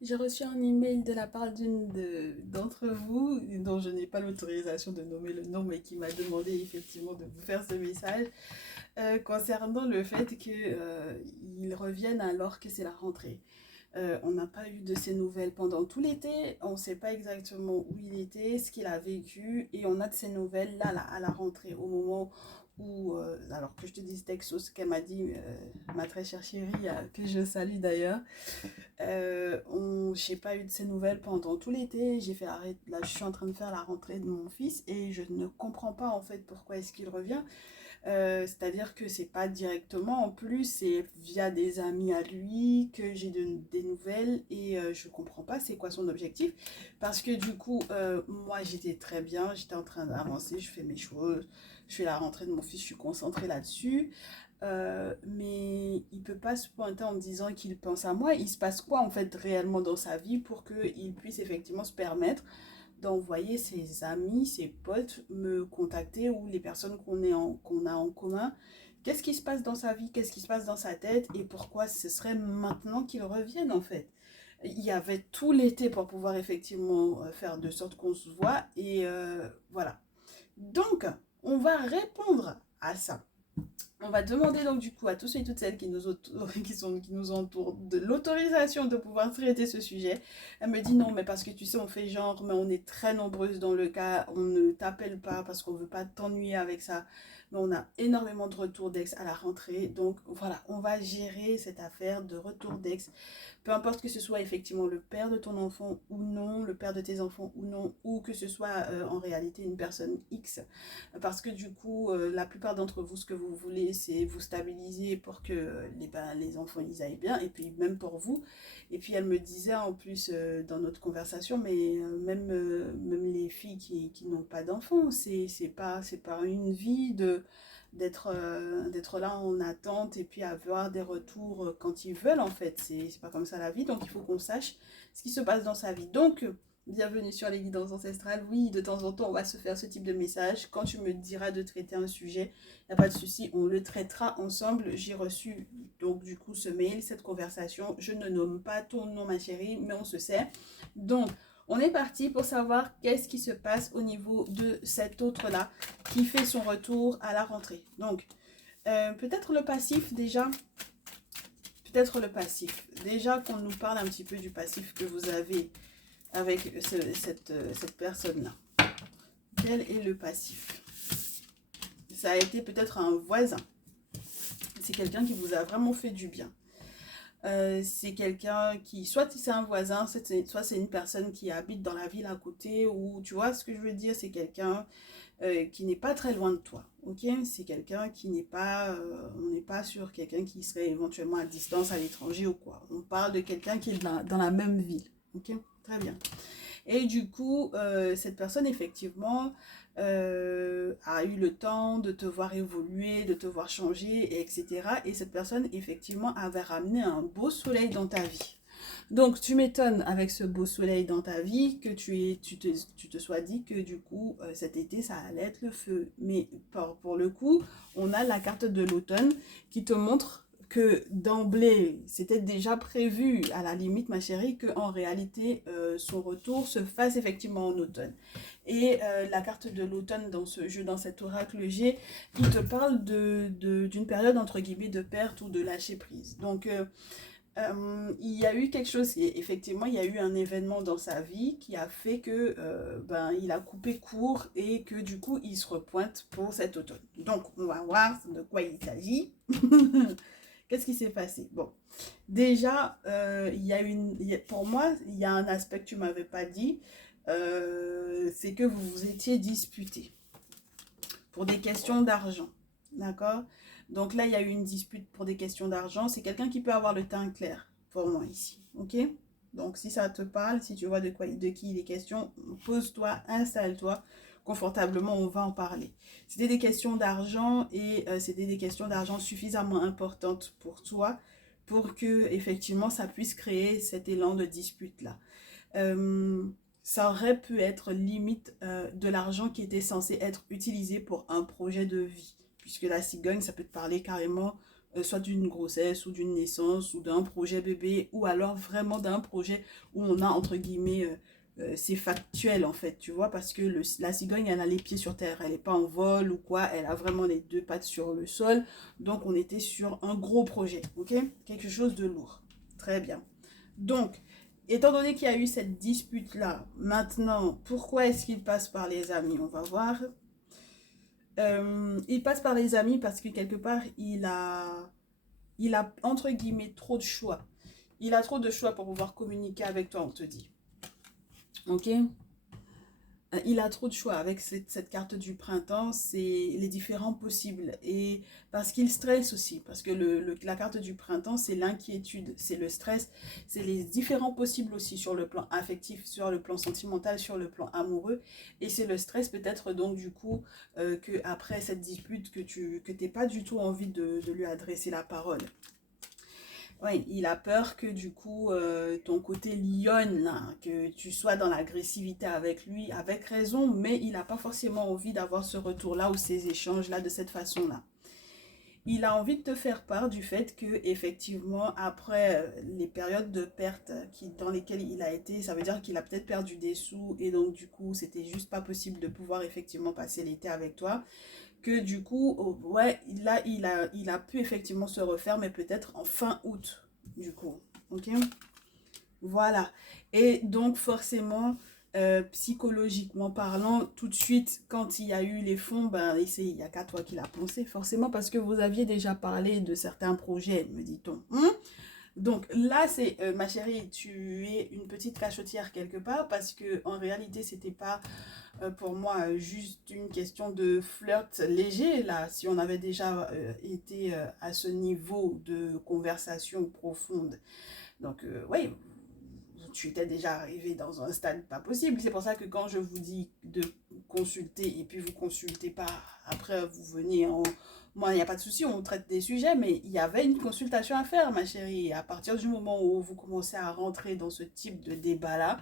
J'ai reçu un email de la part d'entre vous, dont je n'ai pas l'autorisation de nommer le nom, mais qui m'a demandé effectivement de vous faire ce message concernant le fait qu'ils reviennent alors que c'est la rentrée. On n'a pas eu de ses nouvelles pendant tout l'été, on ne sait pas exactement où il était, ce qu'il a vécu, et on a de ses nouvelles là, à la rentrée, au moment où, alors que je te dis texto, ce qu'elle m'a dit, ma très chère chérie, que je salue d'ailleurs, j'ai pas eu de ses nouvelles pendant tout l'été. Là, je suis en train de faire la rentrée de mon fils et je ne comprends pas en fait pourquoi est-ce qu'il revient. C'est-à-dire que c'est pas directement, en plus c'est via des amis à lui que des nouvelles et je comprends pas c'est quoi son objectif parce que du coup moi j'étais très bien, j'étais en train d'avancer, je fais mes choses, je fais la rentrée de mon fils, je suis concentrée là-dessus. Mais il peut pas se pointer en me disant qu'il pense à moi. Il se passe quoi en fait réellement dans sa vie pour qu'il puisse effectivement se permettre d'envoyer ses amis, ses potes me contacter ou les personnes qu'on a en commun. Qu'est-ce qui se passe dans sa vie, qu'est-ce qui se passe dans sa tête et pourquoi ce serait maintenant qu'il revienne en fait. Il y avait tout l'été pour pouvoir effectivement faire de sorte qu'on se voit et voilà. Donc, on va répondre à ça. On va demander donc du coup à tous et toutes celles qui nous entourent de l'autorisation de pouvoir traiter ce sujet. Elle me dit non, mais parce que tu sais, on fait genre, mais on est très nombreuses dans le cas, on ne t'appelle pas parce qu'on ne veut pas t'ennuyer avec ça. Mais on a énormément de retours d'ex à la rentrée. Donc voilà, on va gérer cette affaire de retour d'ex. Peu importe que ce soit effectivement le père de ton enfant ou non, le père de tes enfants ou non, ou que ce soit en réalité une personne X. Parce que du coup, la plupart d'entre vous, ce que vous voulez, c'est vous stabiliser pour que les enfants ils aillent bien, et puis même pour vous. Et puis elle me disait en plus dans notre conversation, mais même les filles qui n'ont pas d'enfants, c'est pas une vie d'être là en attente et puis avoir des retours quand ils veulent en fait. C'est pas comme ça la vie, donc il faut qu'on sache ce qui se passe dans sa vie. Donc, bienvenue sur les guidances ancestrales. Oui, de temps en temps, on va se faire ce type de message. Quand tu me diras de traiter un sujet, il n'y a pas de souci, on le traitera ensemble. J'ai reçu donc du coup ce mail, cette conversation. Je ne nomme pas ton nom, ma chérie, mais on se sait. Donc, on est parti pour savoir qu'est-ce qui se passe au niveau de cet autre-là qui fait son retour à la rentrée. Donc, peut-être le passif déjà. Peut-être le passif. Déjà qu'on nous parle un petit peu du passif que vous avez avec cette personne-là. Quel est le passif? Ça a été peut-être un voisin. C'est quelqu'un qui vous a vraiment fait du bien. C'est quelqu'un qui, soit c'est un voisin, soit c'est une personne qui habite dans la ville à côté, ou tu vois ce que je veux dire, c'est quelqu'un qui n'est pas très loin de toi. Ok, c'est quelqu'un qui n'est pas, on n'est pas sur quelqu'un qui serait éventuellement à distance à l'étranger ou quoi. On parle de quelqu'un qui est dans la même ville. Ok, très bien. Et du coup, cette personne, effectivement, a eu le temps de te voir évoluer, de te voir changer, etc. Et cette personne, effectivement, avait ramené un beau soleil dans ta vie. Donc, tu m'étonnes avec ce beau soleil dans ta vie que tu te sois dit que du coup, cet été, ça allait être le feu. Mais pour le coup, on a la carte de l'automne qui te montre que d'emblée, c'était déjà prévu à la limite, ma chérie, qu'en réalité, son retour se fasse effectivement en automne. Et la carte de l'automne dans ce jeu, dans cet oracle G, il te parle d'une période entre guillemets de perte ou de lâcher prise. Donc, il y a eu quelque chose, effectivement, il y a eu un événement dans sa vie qui a fait que il a coupé court et que du coup il se repointe pour cet automne. Donc on va voir de quoi il s'agit. Qu'est-ce qui s'est passé? Bon, déjà, pour moi, il y a un aspect que tu m'avais pas dit, c'est que vous vous étiez disputé pour des questions d'argent. D'accord? Donc là, il y a eu une dispute pour des questions d'argent. C'est quelqu'un qui peut avoir le teint clair pour moi ici. Ok? Donc si ça te parle, si tu vois de qui il est question, pose-toi, installe-toi confortablement, on va en parler. C'était des questions d'argent et c'était des questions d'argent suffisamment importantes pour toi pour que effectivement ça puisse créer cet élan de dispute là. Euh, Ça aurait pu être limite de l'argent qui était censé être utilisé pour un projet de vie. Puisque la cigogne, ça peut te parler carrément soit d'une grossesse ou d'une naissance ou d'un projet bébé ou alors vraiment d'un projet où on a entre guillemets c'est factuel en fait, tu vois, parce que la cigogne, elle a les pieds sur terre, elle n'est pas en vol ou quoi, elle a vraiment les deux pattes sur le sol, donc on était sur un gros projet, ok? Quelque chose de lourd. Très bien. Donc, étant donné qu'il y a eu cette dispute-là, maintenant, pourquoi est-ce qu'il passe par les amis? On va voir. Il passe par les amis parce que quelque part, il a entre guillemets trop de choix. Il a trop de choix pour pouvoir communiquer avec toi, on te dit. Ok? Il a trop de choix avec cette carte du printemps, c'est les différents possibles. Et parce qu'il stresse aussi, parce que la carte du printemps, c'est l'inquiétude, c'est le stress, c'est les différents possibles aussi sur le plan affectif, sur le plan sentimental, sur le plan amoureux. Et c'est le stress peut-être donc du coup que après cette dispute, que t'aies pas du tout envie de lui adresser la parole. Oui, il a peur que du coup, ton côté lionne, là, que tu sois dans l'agressivité avec lui, avec raison, mais il n'a pas forcément envie d'avoir ce retour-là ou ces échanges-là de cette façon-là. Il a envie de te faire part du fait que, effectivement, après les périodes de perte dans lesquelles il a été, ça veut dire qu'il a peut-être perdu des sous et donc du coup, c'était juste pas possible de pouvoir effectivement passer l'été avec toi que du coup, ouais, là, il a pu effectivement se refaire, mais peut-être en fin août, du coup. Ok? Voilà. Et donc, forcément, psychologiquement parlant, tout de suite, quand il y a eu les fonds, ben, il n'y a qu'à toi qui l'a pensé, forcément, parce que vous aviez déjà parlé de certains projets, me dit-on. Donc là, c'est ma chérie, tu es une petite cachotière quelque part parce que en réalité, c'était pas pour moi juste une question de flirt léger. Là, si on avait déjà été à ce niveau de conversation profonde. Donc, oui, tu étais déjà arrivé dans un stade pas possible. C'est pour ça que quand je vous dis de consulter et puis vous consultez pas, après vous venez en... Moi, il n'y a pas de souci, on traite des sujets, mais il y avait une consultation à faire, ma chérie. À partir du moment où vous commencez à rentrer dans ce type de débat-là,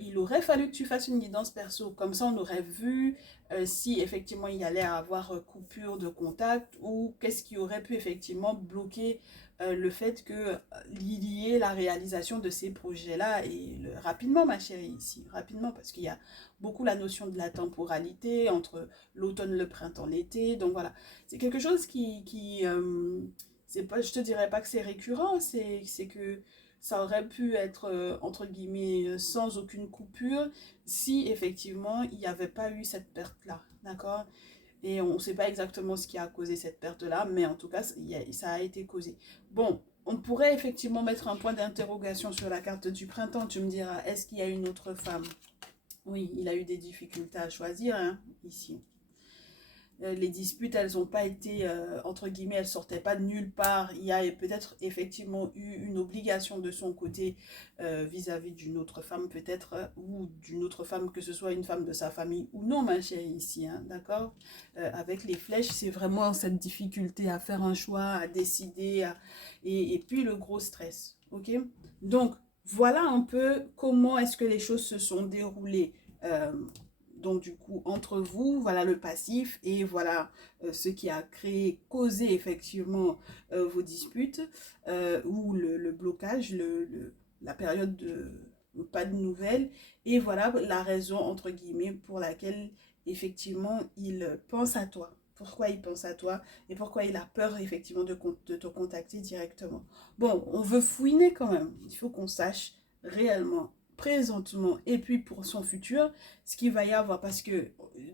il aurait fallu que tu fasses une guidance perso. Comme ça, on aurait vu si effectivement il y allait avoir coupure de contact ou qu'est-ce qui aurait pu effectivement bloquer le fait que il y ait la réalisation de ces projets-là et rapidement, ma chérie, ici, rapidement, parce qu'il y a beaucoup la notion de la temporalité entre l'automne, le printemps, l'été. Donc voilà, c'est quelque chose c'est pas, je te dirais pas que c'est récurrent, c'est que ça aurait pu être, entre guillemets, sans aucune coupure, si effectivement il n'y avait pas eu cette perte-là, d'accord? Et on ne sait pas exactement ce qui a causé cette perte-là, mais en tout cas, ça a été causé. Bon, on pourrait effectivement mettre un point d'interrogation sur la carte du printemps. Tu me diras, est-ce qu'il y a une autre femme? Oui, il a eu des difficultés à choisir, hein, ici. Les disputes, elles n'ont pas été, entre guillemets, elles sortaient pas de nulle part. Il y a peut-être effectivement eu une obligation de son côté vis-à-vis d'une autre femme, peut-être, ou d'une autre femme, que ce soit une femme de sa famille ou non, ma chérie, ici, hein, d'accord? Avec les flèches, c'est vraiment cette difficulté à faire un choix, à décider, et puis le gros stress, ok? Donc, voilà un peu comment est-ce que les choses se sont déroulées. Donc du coup, entre vous, voilà le passif et voilà ce qui a causé effectivement vos disputes ou le blocage, la période de pas de nouvelles. Et voilà la raison, entre guillemets, pour laquelle effectivement il pense à toi. Pourquoi il pense à toi et pourquoi il a peur effectivement de te contacter directement. Bon, on veut fouiner quand même. Il faut qu'on sache réellement, présentement et puis pour son futur, ce qu'il va y avoir. Parce que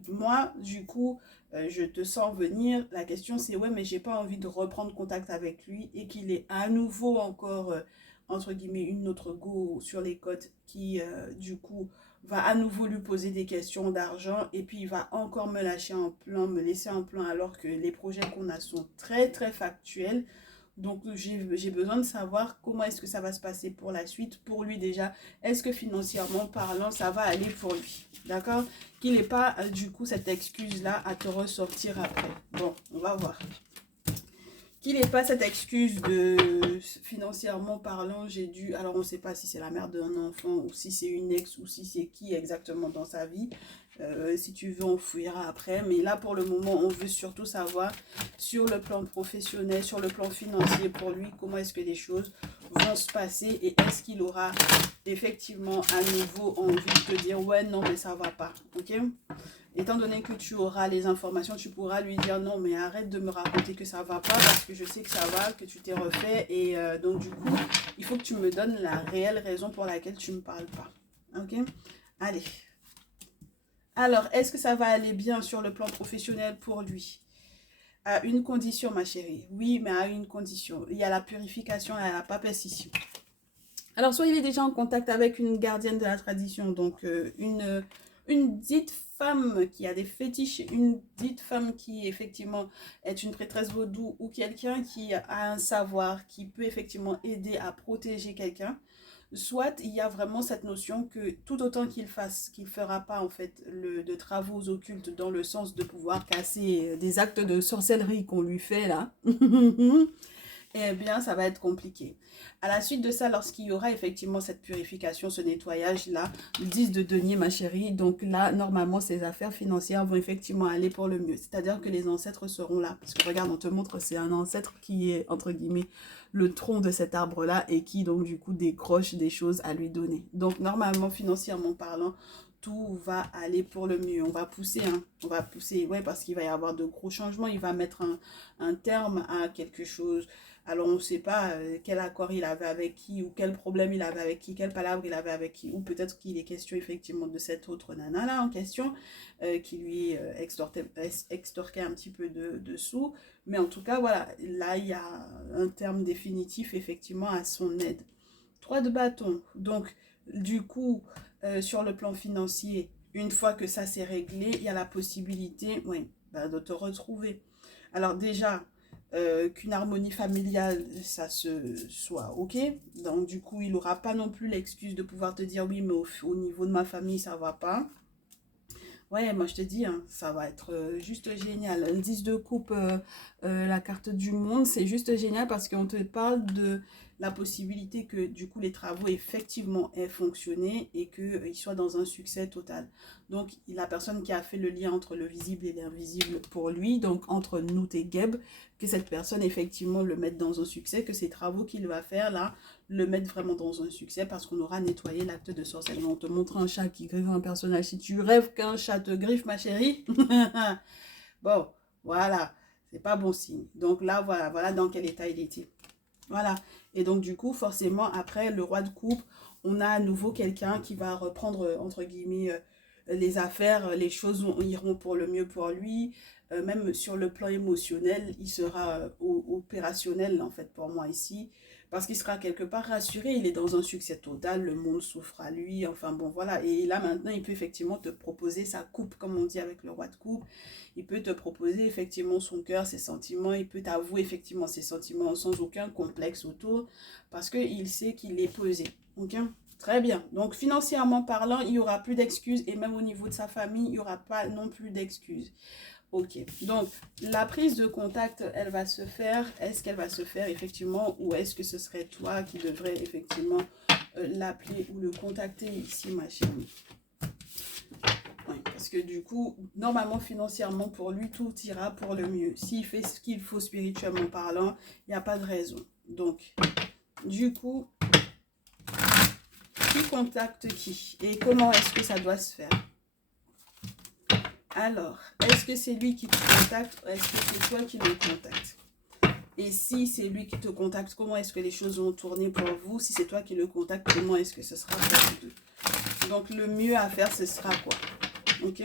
moi, du coup, je te sens venir. La question, c'est ouais, mais j'ai pas envie de reprendre contact avec lui et qu'il est à nouveau encore, entre guillemets, une autre go sur les côtes qui, du coup, va à nouveau lui poser des questions d'argent et puis il va encore me lâcher en plan, me laisser en plan alors que les projets qu'on a sont très, très factuels. Donc j'ai besoin de savoir comment est-ce que ça va se passer pour la suite, pour lui déjà. Est-ce que financièrement parlant, ça va aller pour lui? D'accord? Qu'il n'ait pas du coup cette excuse-là à te ressortir après. Bon, on va voir. Qu'il n'ait pas cette excuse de financièrement parlant, j'ai dû. Alors, on ne sait pas si c'est la mère d'un enfant ou si c'est une ex ou si c'est qui exactement dans sa vie. Si tu veux, on fouillera après. Mais là, pour le moment, on veut surtout savoir sur le plan professionnel, sur le plan financier pour lui, comment est-ce que les choses vont se passer et est-ce qu'il aura effectivement à nouveau envie de te dire ouais, non, mais ça va pas. Ok? Étant donné que tu auras les informations, tu pourras lui dire non, mais arrête de me raconter que ça va pas parce que je sais que ça va, que tu t'es refait. Et donc, du coup, il faut que tu me donnes la réelle raison pour laquelle tu ne me parles pas. Ok? Allez. Alors, est-ce que ça va aller bien sur le plan professionnel pour lui? À une condition, ma chérie. Oui, mais à une condition. Il y a la purification et la papession. Alors, soit il est déjà en contact avec une gardienne de la tradition, donc une dite femme qui a des fétiches, une dite femme qui effectivement est une prêtresse vaudou ou quelqu'un qui a un savoir qui peut effectivement aider à protéger quelqu'un. Soit il y a vraiment cette notion que tout autant qu'il fasse, qu'il ne fera pas en fait de travaux occultes dans le sens de pouvoir casser des actes de sorcellerie qu'on lui fait là, eh bien, ça va être compliqué. À la suite de ça, lorsqu'il y aura effectivement cette purification, ce nettoyage-là, le 10 de denier, ma chérie, donc là, normalement, ces affaires financières vont effectivement aller pour le mieux. C'est-à-dire que les ancêtres seront là. Parce que regarde, on te montre, c'est un ancêtre qui est, entre guillemets, le tronc de cet arbre-là et qui, donc, du coup, décroche des choses à lui donner. Donc, normalement, financièrement parlant, tout va aller pour le mieux. On va pousser, hein. On va pousser, ouais, parce qu'il va y avoir de gros changements. Il va mettre un terme à quelque chose. Alors, on ne sait pas quel accord il avait avec qui, ou quel problème il avait avec qui, quelle palabre il avait avec qui, ou peut-être qu'il est question effectivement de cette autre nana-là en question, qui lui extorquait un petit peu de sous. Mais en tout cas, voilà, là, il y a un terme définitif effectivement à son aide. 3 de bâton. Donc, du coup, sur le plan financier, une fois que ça s'est réglé, il y a la possibilité, oui, de te retrouver. Alors déjà, qu'une harmonie familiale, ça se soit ok. Donc du coup, il n'aura pas non plus l'excuse de pouvoir te dire oui, mais au niveau de ma famille, ça va pas. Ouais, moi je te dis, hein, ça va être juste génial. Le 10 de coupe, la carte du monde, c'est juste génial parce qu'on te parle de la possibilité que du coup les travaux effectivement aient fonctionné et qu'ils soient dans un succès total. Donc la personne qui a fait le lien entre le visible et l'invisible pour lui, donc entre nous et Geb, que cette personne effectivement le mette dans un succès, que ces travaux qu'il va faire là, le mettre vraiment dans un succès parce qu'on aura nettoyé l'acte de sorcellerie. On te montre un chat qui griffe un personnage. Si tu rêves qu'un chat te griffe, ma chérie, bon, voilà, c'est pas bon signe. Donc là, voilà dans quel état il était. Voilà. Et donc du coup, forcément, après le roi de coupe, on a à nouveau quelqu'un qui va reprendre, entre guillemets, les affaires, les choses iront pour le mieux pour lui. Même sur le plan émotionnel, il sera opérationnel en fait pour moi ici. Parce qu'il sera quelque part rassuré, il est dans un succès total, le monde souffre à lui, enfin bon voilà. Et là maintenant, il peut effectivement te proposer sa coupe, comme on dit avec le roi de coupe. Il peut te proposer effectivement son cœur, ses sentiments, il peut t'avouer effectivement ses sentiments sans aucun complexe autour, parce qu'il sait qu'il est posé. Ok? Très bien. Donc financièrement parlant, il n'y aura plus d'excuses et même au niveau de sa famille, il n'y aura pas non plus d'excuses. Ok, donc la prise de contact, elle va se faire, est-ce qu'elle va se faire effectivement ou est-ce que ce serait toi qui devrais effectivement l'appeler ou le contacter ici, ma chérie? Oui, parce que du coup, normalement, financièrement, pour lui, tout ira pour le mieux. S'il fait ce qu'il faut spirituellement parlant, il n'y a pas de raison. Donc, du coup, qui contacte qui? Et comment est-ce que ça doit se faire? Alors, est-ce que c'est lui qui te contacte ou est-ce que c'est toi qui le contacte? Et si c'est lui qui te contacte, comment est-ce que les choses vont tourner pour vous? Si c'est toi qui le contacte, comment est-ce que ce sera pour vous deux? Donc, le mieux à faire, ce sera quoi? Ok?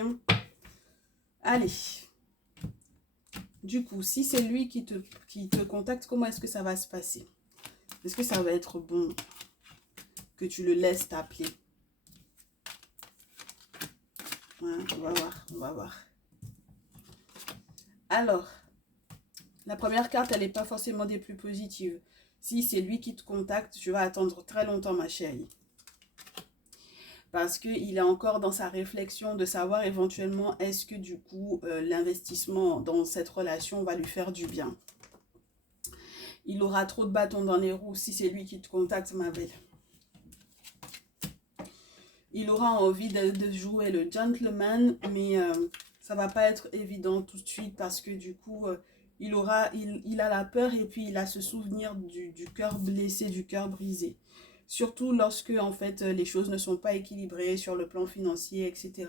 Allez. Du coup, si c'est lui qui te contacte, comment est-ce que ça va se passer? Est-ce que ça va être bon que tu le laisses t'appeler? Ouais, on va voir, on va voir. Alors, la première carte, elle n'est pas forcément des plus positives. Si c'est lui qui te contacte, tu vas attendre très longtemps, ma chérie. Parce qu'il est encore dans sa réflexion de savoir éventuellement est-ce que du coup, l'investissement dans cette relation va lui faire du bien. Il aura trop de bâtons dans les roues si c'est lui qui te contacte, ma belle. Il aura envie de jouer le gentleman, mais ça va pas être évident tout de suite parce que du coup, il a la peur et puis il a ce souvenir du cœur blessé, du cœur brisé. Surtout lorsque, en fait, les choses ne sont pas équilibrées sur le plan financier, etc.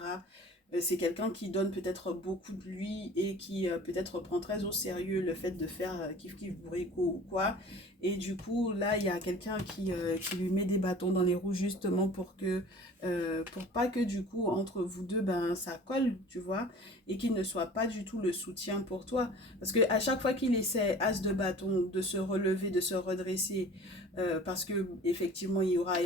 C'est quelqu'un qui donne peut-être beaucoup de lui et qui peut-être prend très au sérieux le fait de faire kiff kiff bourrico ou quoi. Et du coup, là, il y a quelqu'un qui lui met des bâtons dans les roues justement pour pas que du coup, entre vous deux, ben, ça colle, tu vois, et qu'il ne soit pas du tout le soutien pour toi. Parce que à chaque fois qu'il essaie, as de bâton, de se relever, de se redresser, parce que effectivement, il y aura,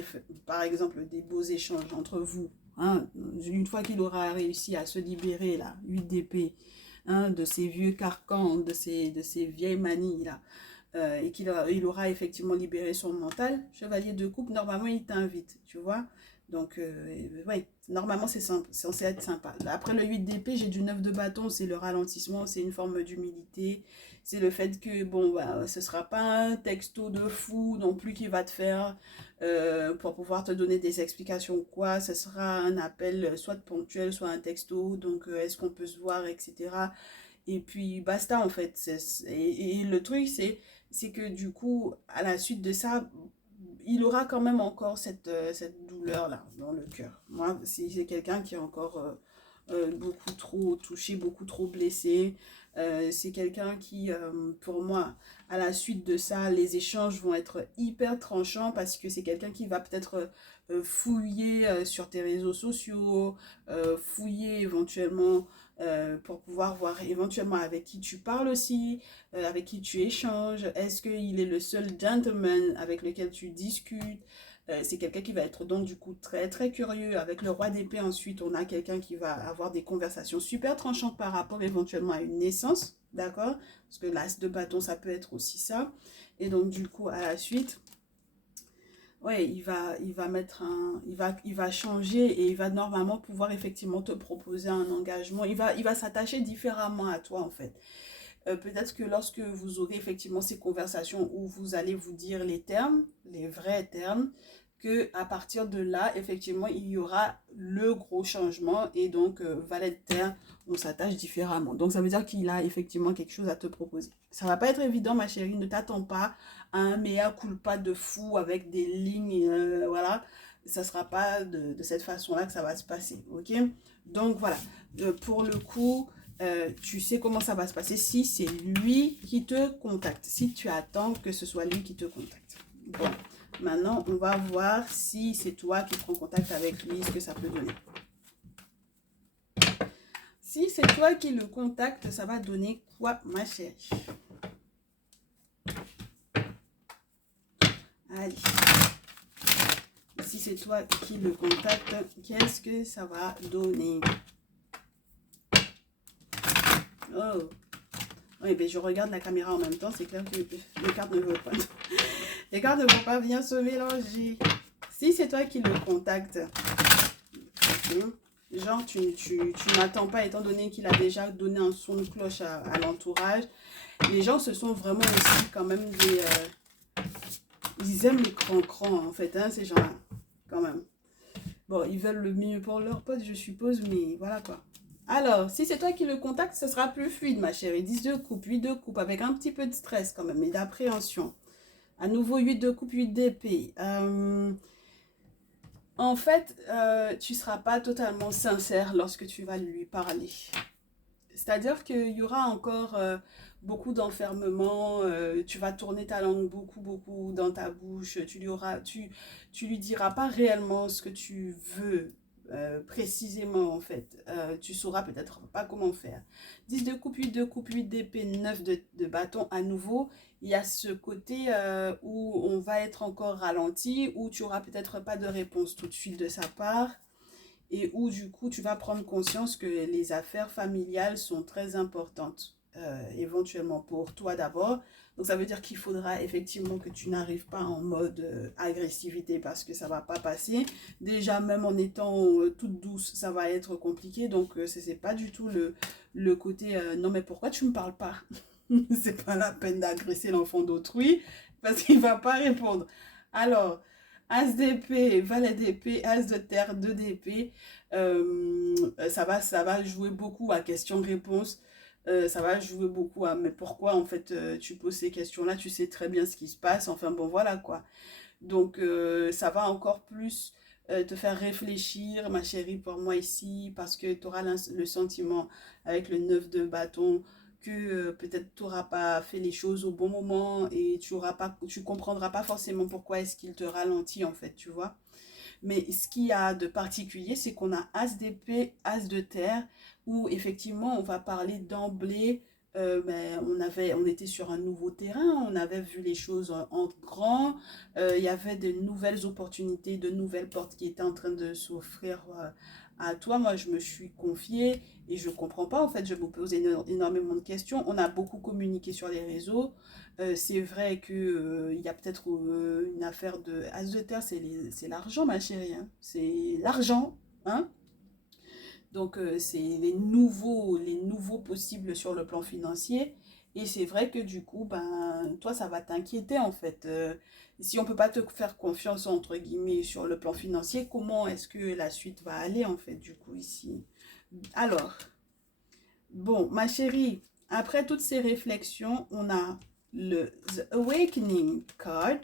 par exemple, des beaux échanges entre vous. Hein, une fois qu'il aura réussi à se libérer, là, 8 d'épée, hein, de ces vieux carcans, de ces vieilles manies, là, et il aura effectivement libéré son mental, chevalier de coupe, normalement, il t'invite, tu vois. Donc, ouais, normalement, c'est censé être sympa. Après le 8 d'épée, j'ai du 9 de bâton, c'est le ralentissement, c'est une forme d'humilité. C'est le fait que, bon, bah, ce sera pas un texto de fou non plus qui va te faire pour pouvoir te donner des explications ou quoi. Ce sera un appel soit ponctuel, soit un texto. Donc, est-ce qu'on peut se voir, etc. Et puis, basta, en fait. Et le truc, c'est que du coup, à la suite de ça, il aura quand même encore cette douleur-là dans le cœur. Moi, c'est quelqu'un qui est encore beaucoup trop touché, beaucoup trop blessé. C'est quelqu'un qui, pour moi, à la suite de ça, les échanges vont être hyper tranchants parce que c'est quelqu'un qui va peut-être fouiller sur tes réseaux sociaux, fouiller éventuellement pour pouvoir voir éventuellement avec qui tu parles aussi, avec qui tu échanges. Est-ce qu'il est le seul gentleman avec lequel tu discutes? C'est quelqu'un qui va être donc du coup très très curieux. Avec le roi d'épée, ensuite, on a quelqu'un qui va avoir des conversations super tranchantes par rapport éventuellement à une naissance, d'accord? Parce que l'as de bâton, ça peut être aussi ça. Et donc du coup, à la suite, ouais, il va mettre il va changer et il va normalement pouvoir effectivement te proposer un engagement. Il va s'attacher différemment à toi en fait. Peut-être que lorsque vous aurez effectivement ces conversations où vous allez vous dire les termes, les vrais termes, que à partir de là, effectivement, il y aura le gros changement et donc valet de terre, on s'attache différemment. Donc ça veut dire qu'il a effectivement quelque chose à te proposer. Ça va pas être évident, ma chérie, ne t'attends pas à un mea culpa de fou avec des lignes, voilà. Ça sera pas de cette façon-là que ça va se passer, ok? Donc voilà, pour le coup, tu sais comment ça va se passer si c'est lui qui te contacte, si tu attends que ce soit lui qui te contacte. Bon, maintenant, on va voir si c'est toi qui prends contact avec lui, ce que ça peut donner. Si c'est toi qui le contacte, ça va donner quoi, ma chérie? Allez. Si c'est toi qui le contacte, qu'est-ce que ça va donner? Oh. Oui, ben je regarde la caméra en même temps, c'est clair que les cartes ne veulent pas. Les cartes ne vont pas bien se mélanger. Si c'est toi qui le contacte, genre tu n'attends pas étant donné qu'il a déjà donné un son de cloche à l'entourage. Les gens se sont vraiment aussi quand même des... ils aiment les cran-crans en fait, hein, ces gens-là, quand même. Bon, ils veulent le mieux pour leurs potes, je suppose, mais voilà quoi. Alors, si c'est toi qui le contacte, ce sera plus fluide, ma chérie. 10 de coupe, 8 de coupe, avec un petit peu de stress quand même, et d'appréhension. À nouveau, 8 de coupe, 8 d'épée. En fait, tu ne seras pas totalement sincère lorsque tu vas lui parler. C'est-à-dire qu'il y aura encore beaucoup d'enfermement, tu vas tourner ta langue beaucoup, beaucoup dans ta bouche, tu lui diras pas réellement ce que tu veux précisément en fait. Tu sauras peut-être pas comment faire. 10 de coupe, 8 de coupe, 8 d'épée, 9 de bâton à nouveau. Il y a ce côté où on va être encore ralenti, où tu auras peut-être pas de réponse tout de suite de sa part et où du coup tu vas prendre conscience que les affaires familiales sont très importantes, éventuellement pour toi d'abord. Donc ça veut dire qu'il faudra effectivement que tu n'arrives pas en mode agressivité parce que ça ne va pas passer. Déjà même en étant toute douce, ça va être compliqué. Donc c'est pas du tout le côté non mais pourquoi tu ne me parles pas? C'est pas la peine d'agresser l'enfant d'autrui parce qu'il va pas répondre. Alors, As d'épée, valet d'épée, As de terre, 2 d'épée. Ça va jouer beaucoup à question-réponse. Ça va jouer beaucoup à mais pourquoi en fait tu poses ces questions-là, tu sais très bien ce qui se passe. Enfin bon, voilà quoi. Donc, ça va encore plus te faire réfléchir, ma chérie, pour moi ici, parce que tu auras le sentiment, avec le 9 de bâton, que peut-être tu n'auras pas fait les choses au bon moment et tu comprendras pas forcément pourquoi est-ce qu'il te ralentit, en fait, tu vois. Mais ce qu'il y a de particulier, c'est qu'on a As d'épée, As de terre, où effectivement, on va parler d'emblée. Ben, on était sur un nouveau terrain, on avait vu les choses en grand, il y avait de nouvelles opportunités, de nouvelles portes qui étaient en train de s'offrir à toi. Moi, je me suis confiée et je ne comprends pas. En fait, je me pose énormément de questions. On a beaucoup communiqué sur les réseaux. C'est vrai que, il y a peut-être une affaire de As de terre, c'est l'argent, ma chérie, hein. C'est l'argent, hein. Donc, c'est les nouveaux possibles sur le plan financier. Et c'est vrai que du coup, ben, toi, ça va t'inquiéter en fait. Si on peut pas te faire confiance, entre guillemets, sur le plan financier, comment est-ce que la suite va aller en fait, du coup, ici? Alors, bon, ma chérie, après toutes ces réflexions, on a le The Awakening Card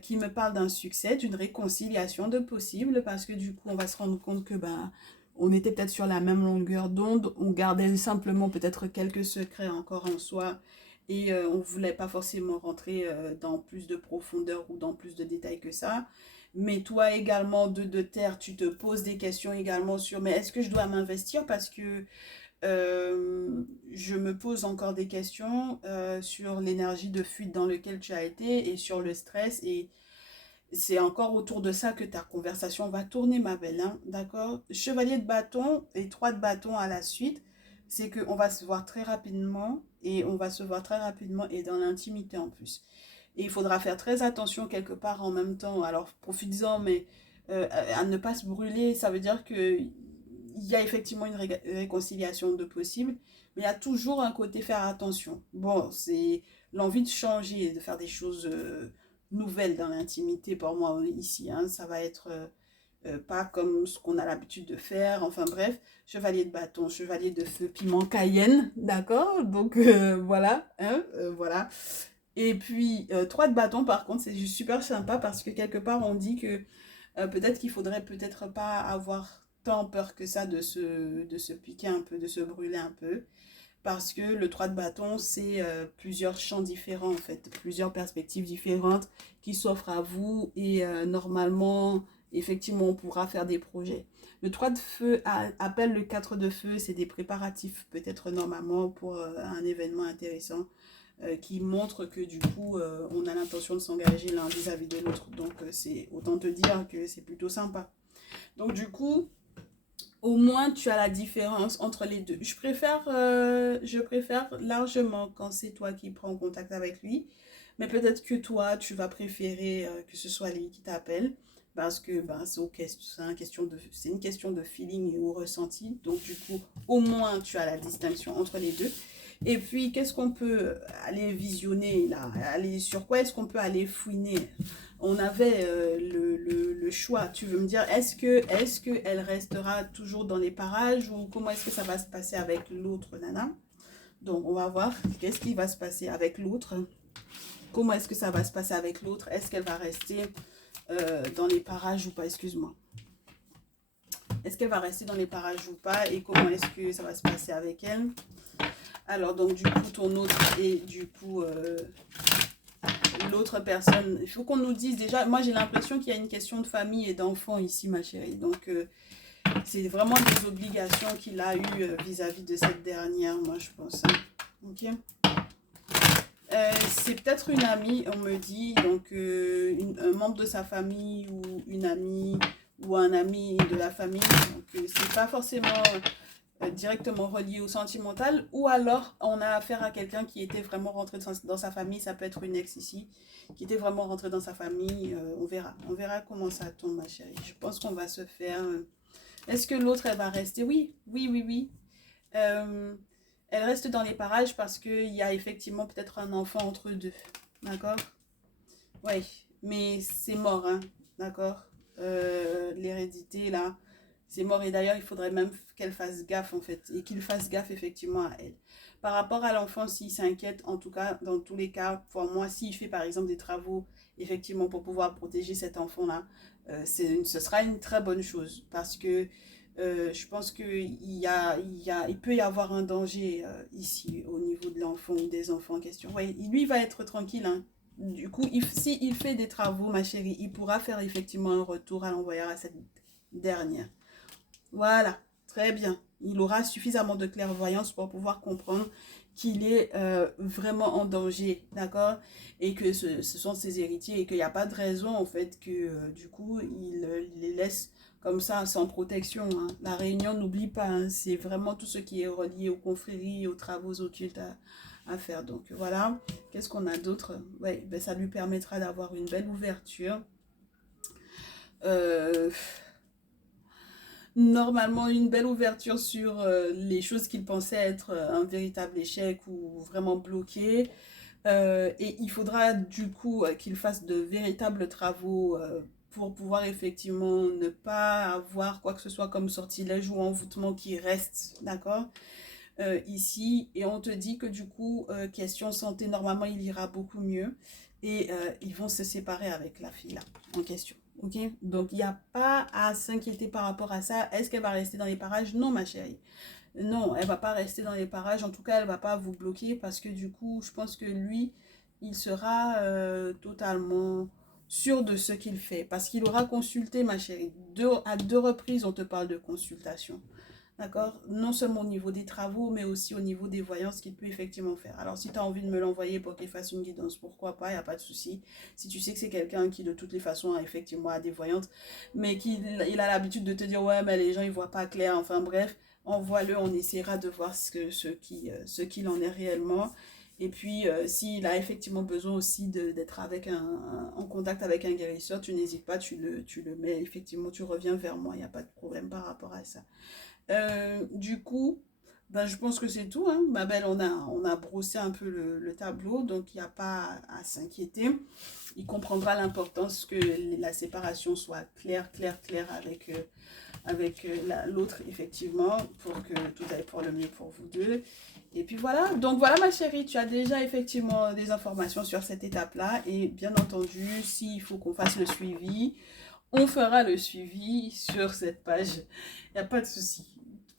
qui me parle d'un succès, d'une réconciliation de possible, parce que du coup, on va se rendre compte que ben, on était peut-être sur la même longueur d'onde, on gardait simplement peut-être quelques secrets encore en soi, et on ne voulait pas forcément rentrer dans plus de profondeur ou dans plus de détails que ça. Mais toi également, de terre, tu te poses des questions également sur, mais est-ce que je dois m'investir parce que je me pose encore des questions sur l'énergie de fuite dans laquelle tu as été et sur le stress. Et c'est encore autour de ça que ta conversation va tourner, ma belle. Hein, d'accord? Chevalier de bâton et 3 de bâton à la suite. C'est qu'on va se voir très rapidement et on va se voir très rapidement et dans l'intimité en plus. Et il faudra faire très attention quelque part en même temps. Alors, profites-en, mais à ne pas se brûler, ça veut dire que il y a effectivement une réconciliation de possible, mais il y a toujours un côté faire attention. Bon, c'est l'envie de changer, de faire des choses nouvelles dans l'intimité pour moi ici. Hein. Ça va être pas comme ce qu'on a l'habitude de faire. Enfin bref, chevalier de bâton, chevalier de feu, piment cayenne, d'accord. Donc voilà, hein, voilà. Et puis 3 de bâton, par contre, c'est super sympa parce que quelque part on dit que peut-être qu'il faudrait peut-être pas avoir tant peur que ça de se piquer un peu, de se brûler un peu. Parce que le 3 de bâton, c'est plusieurs champs différents en fait, plusieurs perspectives différentes qui s'offrent à vous et normalement, effectivement, on pourra faire des projets. Le 3 de feu appelle le 4 de feu, c'est des préparatifs peut-être normalement pour un événement intéressant qui montre que du coup, on a l'intention de s'engager l'un vis-à-vis de l'autre. Donc, c'est autant te dire que c'est plutôt sympa. Donc, du coup, au moins, tu as la différence entre les deux. Je préfère largement quand c'est toi qui prends contact avec lui. Mais peut-être que toi, tu vas préférer que ce soit lui qui t'appelle. Parce que ben, c'est une question de feeling et au ressenti. Donc, du coup, au moins, tu as la distinction entre les deux. Et puis, qu'est-ce qu'on peut aller visionner là? Sur quoi est-ce qu'on peut aller fouiner? On avait le choix. Tu veux me dire, est-ce que elle restera toujours dans les parages ou comment est-ce que ça va se passer avec l'autre nana? Donc, on va voir qu'est-ce qui va se passer avec l'autre. Comment est-ce que ça va se passer avec l'autre? Est-ce qu'elle va rester dans les parages ou pas? Excuse-moi. Est-ce qu'elle va rester dans les parages ou pas? Et comment est-ce que ça va se passer avec elle? Alors, donc, du coup, ton autre et du coup, l'autre personne, il faut qu'on nous dise déjà, moi j'ai l'impression qu'il y a une question de famille et d'enfants ici, ma chérie. Donc, c'est vraiment des obligations qu'il a eues vis-à-vis de cette dernière, moi je pense. Hein. Ok. C'est peut-être une amie, on me dit, donc un membre de sa famille ou une amie ou un ami de la famille. Donc, c'est pas forcément directement relié au sentimental, ou alors on a affaire à quelqu'un qui était vraiment rentré dans sa famille, ça peut être une ex ici, qui était vraiment rentré dans sa famille, on verra comment ça tombe ma chérie, je pense qu'on va se faire, est-ce que l'autre elle va rester, oui, oui, oui, oui, euh, Elle reste dans les parages parce qu'il y a effectivement peut-être un enfant entre deux. D'accord? Oui, mais c'est mort, hein. D'accord? L'hérédité, là, c'est mort. Et d'ailleurs, il faudrait même qu'elle fasse gaffe, en fait. Et qu'il fasse gaffe, effectivement, à elle. Par rapport à l'enfant, s'il s'inquiète, en tout cas, dans tous les cas, pour moi, s'il fait, par exemple, des travaux, effectivement, pour pouvoir protéger cet enfant-là, ce sera une très bonne chose. Parce que je pense il peut y avoir un danger ici, au niveau de l'enfant ou des enfants en question. Oui, lui, il va être tranquille, hein. Du coup, s'il fait des travaux, ma chérie, il pourra faire effectivement un retour à l'envoyeur à cette dernière. Voilà, très bien. Il aura suffisamment de clairvoyance pour pouvoir comprendre qu'il est vraiment en danger, d'accord? Et que ce sont ses héritiers et qu'il n'y a pas de raison, en fait, que du coup, il les laisse comme ça, sans protection, hein. La Réunion, n'oublie pas, hein, c'est vraiment tout ce qui est relié aux confréries, aux travaux occultes à faire. Donc voilà, qu'est-ce qu'on a d'autre? Ouais, ben, ça lui permettra d'avoir une belle ouverture. Euh, Normalement une belle ouverture sur les choses qu'il pensait être un véritable échec ou vraiment bloqué. Et il faudra du coup qu'il fasse de véritables travaux pour pouvoir effectivement ne pas avoir quoi que ce soit comme sortilège ou envoûtement qui reste, d'accord, ici. Et on te dit que du coup, question santé, normalement il ira beaucoup mieux. Et ils vont se séparer avec la fille là en question. Ok, donc il n'y a pas à s'inquiéter par rapport à ça. Est-ce qu'elle va rester dans les parages? Non, ma chérie. Non, elle va pas rester dans les parages. En tout cas, elle va pas vous bloquer parce que du coup, je pense que lui, il sera totalement sûr de ce qu'il fait. Parce qu'il aura consulté, ma chérie. À deux reprises, on te parle de consultation. D'accord? Non seulement au niveau des travaux, mais aussi au niveau des voyances qu'il peut effectivement faire. Alors, si tu as envie de me l'envoyer pour qu'il fasse une guidance, pourquoi pas, il n'y a pas de souci. Si tu sais que c'est quelqu'un qui, de toutes les façons, a effectivement a des voyantes, mais il a l'habitude de te dire, ouais, mais les gens, ils voient pas clair. Enfin, bref, envoie-le, on essaiera de voir ce qu'il en est réellement. Et puis, s'il a effectivement besoin aussi d'être en contact avec un guérisseur, tu n'hésites pas, tu le mets, effectivement, tu reviens vers moi, il n'y a pas de problème par rapport à ça. Du coup, ben, je pense que c'est tout, hein. Ma belle, on a brossé un peu le tableau, donc il n'y a pas à s'inquiéter. Il comprendra l'importance que la séparation soit claire avec l'autre, effectivement, pour que tout aille pour le mieux pour vous deux. Et puis voilà, donc voilà ma chérie, tu as déjà effectivement des informations sur cette étape-là. Et bien entendu, s'il faut qu'on fasse le suivi, on fera le suivi sur cette page. Il n'y a pas de souci.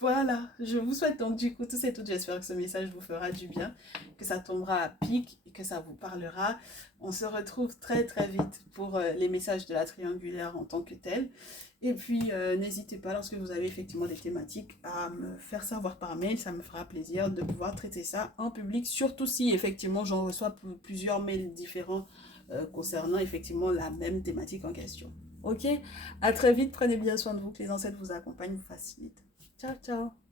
Voilà, je vous souhaite donc du coup tous et toutes, j'espère que ce message vous fera du bien, que ça tombera à pic et que ça vous parlera. On se retrouve très très vite pour les messages de la triangulaire en tant que tel. Et puis n'hésitez pas lorsque vous avez effectivement des thématiques à me faire savoir par mail, ça me fera plaisir de pouvoir traiter ça en public, surtout si effectivement j'en reçois plusieurs mails différents concernant effectivement la même thématique en question. Ok, à très vite, prenez bien soin de vous, que les ancêtres vous accompagnent, vous facilitent. Ciao, ciao.